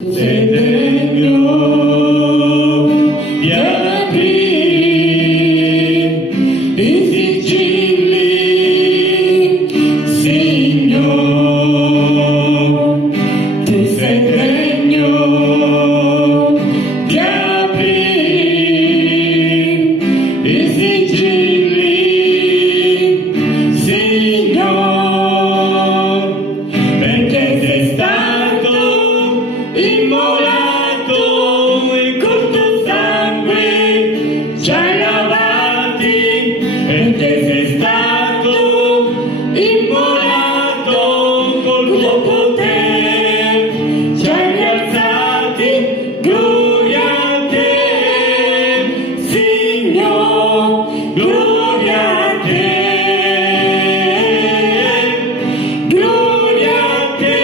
Sei degno di aprire i sigilli, Signore. Tu sei degno di aprire i sigilli, Signore, perché sei stato immolato e col tuo sangue ci hai lavati, perché sei stato immolato col tuo potere ci hai rialzati. Gloria a te, Signore, gloria a te, gloria a te,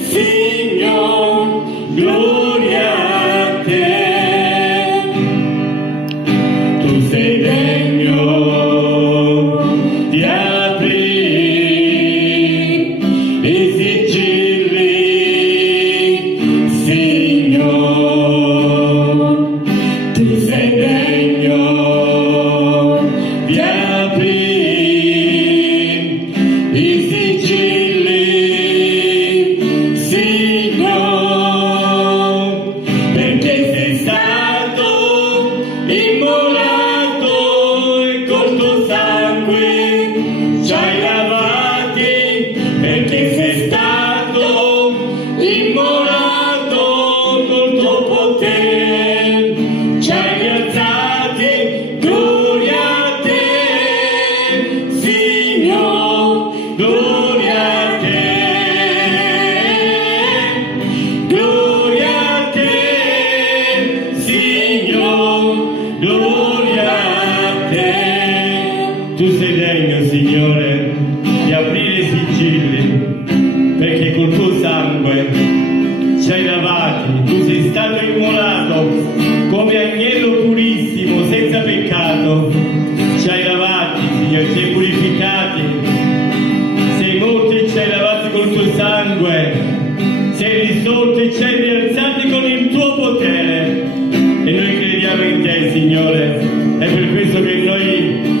Signore, gloria a te. Tu sei degno di aprire i sigilli, Signore. Tu sei degno di aprire i sigilli, Signore, perché sei stato immolato e col tuo sangue ci hai lavati, perché sei stato immolato col tuo potere ci hai rialzati. Gloria a te, Signore, gloria a te, gloria a te, Signore, gloria a te. Tu sei degno, Signore, di aprire i sigilli, perché col tuo sangue ci hai lavati. Tu sei stato immolato come agnello purissimo, senza peccato. Ci hai lavati, Signore, ci hai purificati. Sei morto e ci hai lavati col tuo sangue. Sei risorto e ci hai rialzati con il tuo potere. E noi crediamo in te, Signore. È per questo che noi